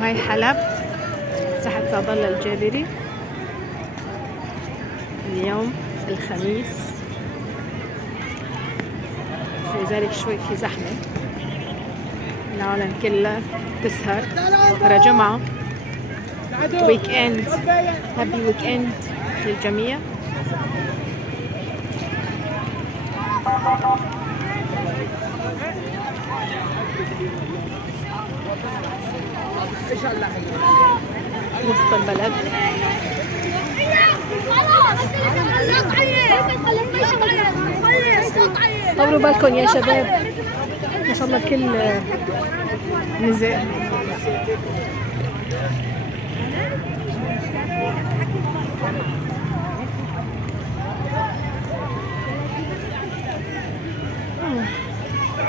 هاي حلب تحت صاد الله الجابري. اليوم الخميس، لذلك شوي في زحمة، العالم كلها تسهر، ترى جمعة، ويك اند، هابي ويك اند للجميع. وسط البلد. طولوا بالكم يا شباب، ما شاء الله الكل نزل.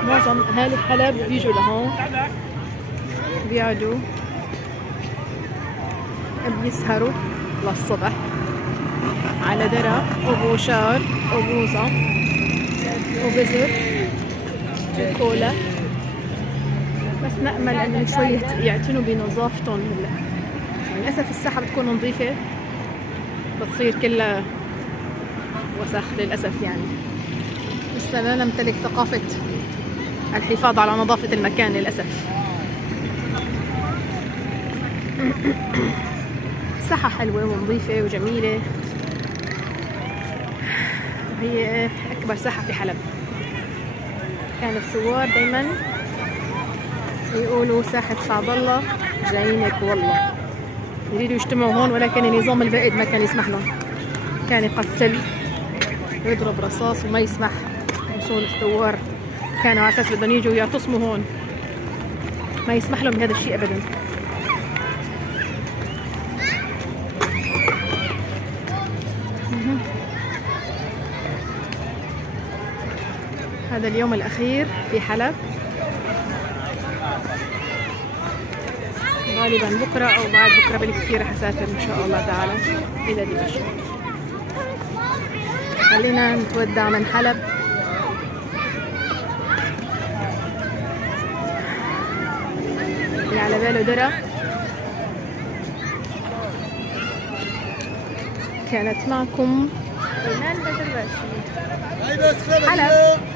معظم اهالي حلب بيجوا لهون، بيقعدوا بيسهروا للصبح على درة وبوشار وبوظة وبزر وكولا. بس نأمل أن شوي يعتنوا بنظافتهم. للأسف الساحة بتكون نظيفة، بتصير كلها وسخ للأسف يعني. لسه لا نمتلك ثقافة الحفاظ على نظافة المكان للأسف. ساحة حلوة ونظيفة وجميلة، وهي أكبر ساحة في حلب. كان الثوار دايما يقولوا ساحة سعد الله جايينك والله، يريدوا يجتمعوا هون، ولكن النظام البائد ما كان يسمح لهم، كان يقتل ويضرب رصاص وما يسمح وصول الثوار. كانوا على أساس بدهم يجوا يعتصموا هون، ما يسمح لهم بهذا الشيء أبدا. هذا اليوم الأخير في حلب، غالبا بكرة أو بعد بكرة بالكثير رح أسافر إن شاء الله تعالى إلى دمشق. خلينا نتودع من حلب. اللي على باله درة كانت معكم إيمان بزرباشي، حلب.